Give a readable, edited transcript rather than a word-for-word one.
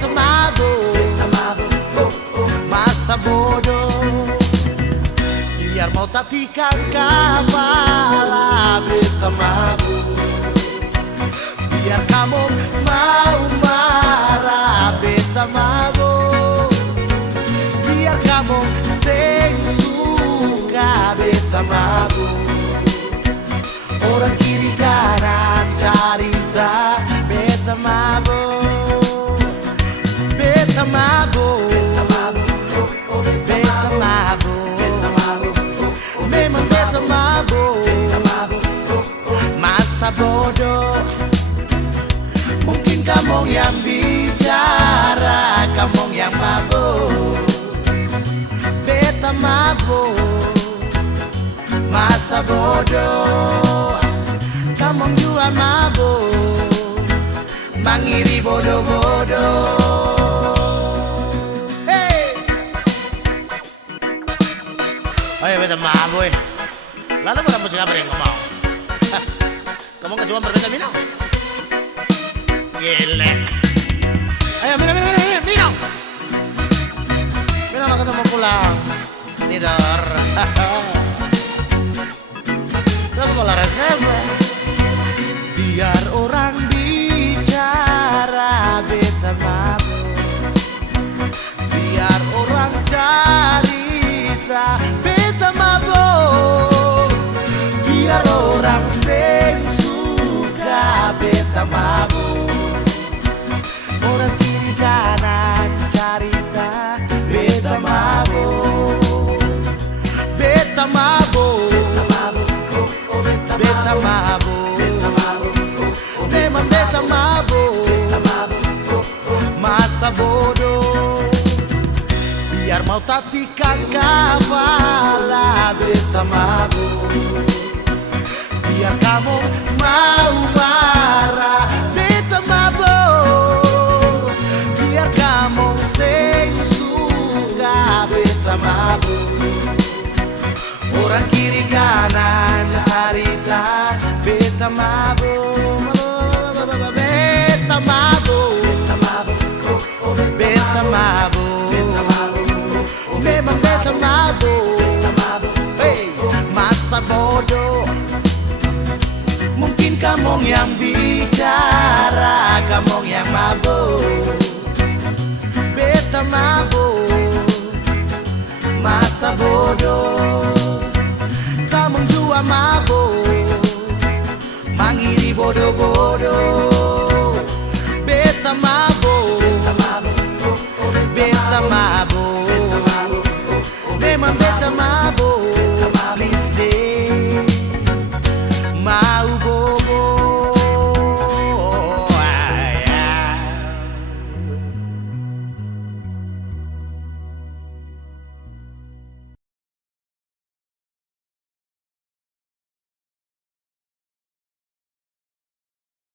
beta mabuk, masa bodoh. Biar mau tatikan kepala, beta mabuk. Biar kamu mau marah, beta mabuk. Biar kamu sing suka, beta mabuk. Orang kiri kanan cerita, beta mabuk. Beta mabuk, beta mabuk. Memang beta mabuk, masa bodoh. Mungkin kamu yang bicara, kamu yang mabuk. Beta mabuk, masa bodoh. Kamu juga mabuk, mangiri bodoh-bodoh. Hey! Ayo beta mabuk. Lalu bukan musik apa yang kamu mau? Kamu gak cuma berbeda minum? Gile. Ayo minum. Minum lah ketemu pulang. Tidur. Kamu malah resep. Biar orang bicara, beta mabuk. Biar orang cerita, beta mabuk. Biar orang sing suka, beta mabuk. Orang kiri kanan cerita, beta mabuk. Beta mabuk, beta mabuk. Memang beta mabuk, masa bodoh. Biar mau tatikan kepala, beta mabuk. Biar kamu mau marah, beta mabuk. Biar kamu sing suka, beta mabuk. Orang kiri kanan cerita, beta mabuk. Beta mabuk, beta mabuk. Memang beta mabuk, hey, masa bodoh. Mungkin kamu yang bicara, kamu yang mabuk. Beta mabuk, masa bodoh. Kamu juga mabuk, mangiri bodoh-bodoh.